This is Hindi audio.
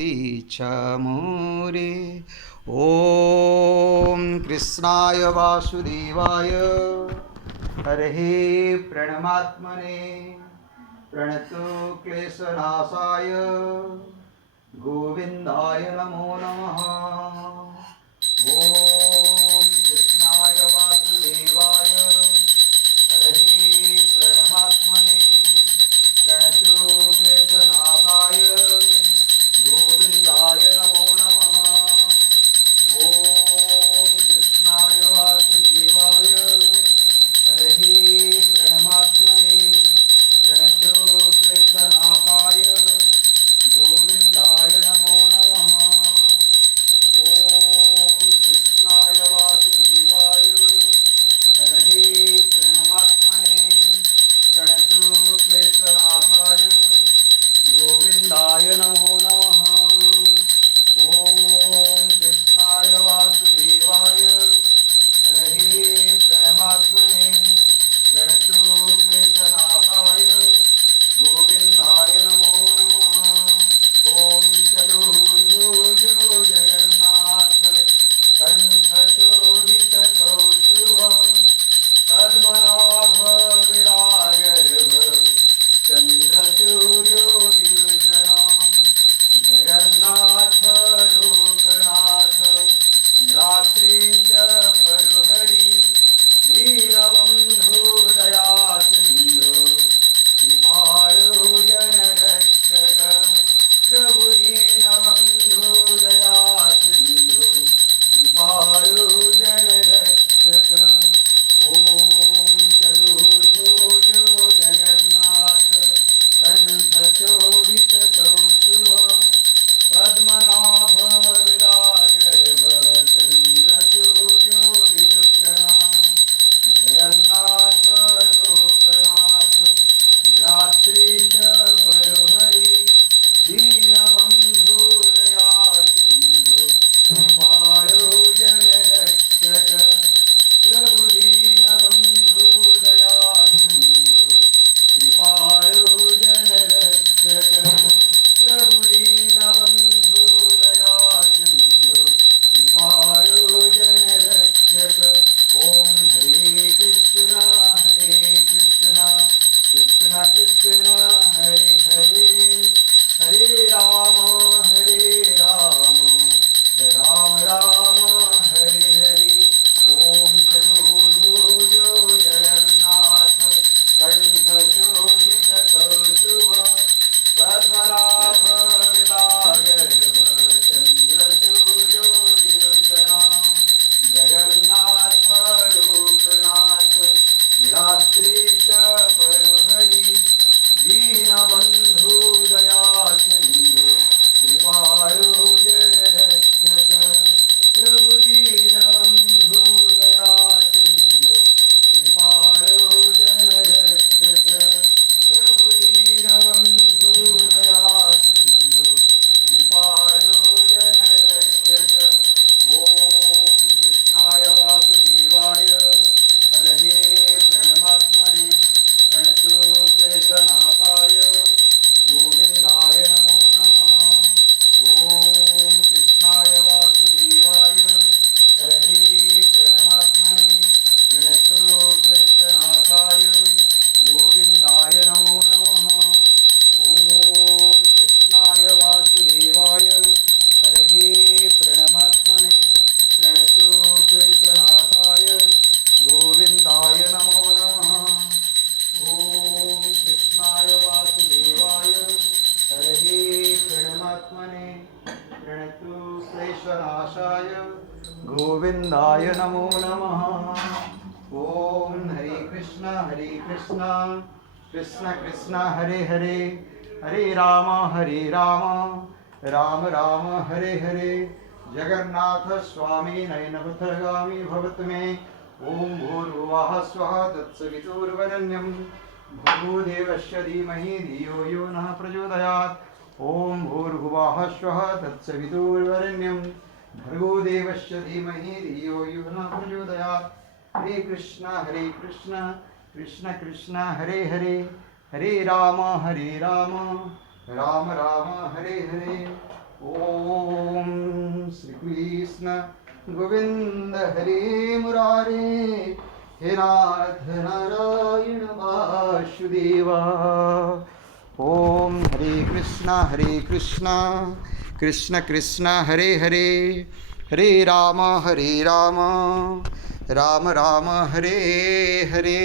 इच्छा मोरे। ओम कृष्णाय वासुदेवाय हरे प्रणमात्मने प्रणतो क्लेशनाशाय गोविंदाय नमो नमः। ओम कृष्णाय वासुदेवाय हरे प्रणमात्मने प्रणतो क्लेशनाशाय गोविंदाय नमो नमः। ओम कृष्णाय वासुदेवाय हरे प्रणमात्मने प्रणतो क्लेशनाशाय गोविंदाय नमो नमः। ओम कृष्णाय वासुदेवाय हरे प्रणमात्मने प्रणतो क्लेशनाशाय गोविंदाय नमो नमः। ओम कृष्णाय वासुदेवाय हरे प्रणमात्मने प्रणतो क्लेशनाशाय गोविंदाय नमो नमः। ओम चतुर्भुजो जगन्नाथ कंठशोभितकौस्तुभ पद्मनाभ विरागर्भ चंद्रसूर्यो विलोचनः जगन्नाथ लोकनाथ रात्रीच परुहरि दीनबन्धु दयासिन्धु कृपाळु जनरक्षक प्रभु दीनबन्धु दयासिन्धु कृपाळु जनरक्षक। ओम चतुर्भुजो जगन्नाथ कंठशोभितकौस्तुभ पद्मनाभ विरागर्भ चंद्रसूर्यो विलोचनः जगन्नाथ लोकनाथ रात्रीश परुहरि दीनबन्धु दयासिन्धु कृपाळु जनरक्षक प्रभु दीनबन्धु दयासिन्धु कृपाळु जनरक्षक प्रभु दीनबन्धु दयासिन्धु कृपाळु जनरक्षक। ओम हरे कृष्णा कृष्ण कृष्ण हरे हरे हरे राम राम राम हरे हरे। ओम चतुर्भुजो जगन्नाथ कंठशोभितकौस्तुभ पद्मनाभ विरागर्भ चंद्रसूर्यो विलोचनः जगन्नाथ लोकनाथ रात्रीश परुहरि दीनबन्धु दयासिन्धु कृपाळु जनरक्षक प्रभु दीनबन्धु दयासिन्धु कृपाळु जनरक्षक प्रभु दीनबन्धु दयासिन्धु कृपाळु जनरक्षक। ओम कृष्णाय वासुदेवाय हरे प्रणमात्मने प्रणतो क्लेशनाशाय गोविंदाय नमो नमः। ओम कृष्णाय वासुदेवाय हरे प्रणमात्मने प्रणतो क्लेशनाशाय गोविंदाय नमो नमः। ओम कृष्णाय वासुदेवाय हरे प्रणमात्मने प्रणतो क्लेशनाशाय गोविंदाय नमो नमः। ओम कृष्णाय वासुदेवाय हरे प्रणमात्मने प्रणतो क्लेशनाशाय गोविंदाय नमो नमः। ओम हरे कृष्ण कृष्ण कृष्ण हरे हरे हरे राम राम राम हरे हरे। जगन्नाथ स्वामी नयनपथगामी भवतु मे। ओम भूर्भुवः स्वः तत्सवितुर्वरेण्यं भर्गो देवस्य धीमहि धियो यो नः प्रचोदयात्। ओम भूर्भुवः स्वः तत्सवितुर्वरेण्यं भर्गो देवस्य धीमहि धियो यो नः प्रचोदयात्। हरे कृष्ण कृष्ण कृष्ण हरे हरे हरे राम राम राम हरे हरे। कृष्ण गोविंद हरे मुरारे, हे नाथ नारायण वासुदेवा। ओम हरे कृष्णा कृष्ण कृष्ण हरे हरे, हरे राम राम राम हरे हरे।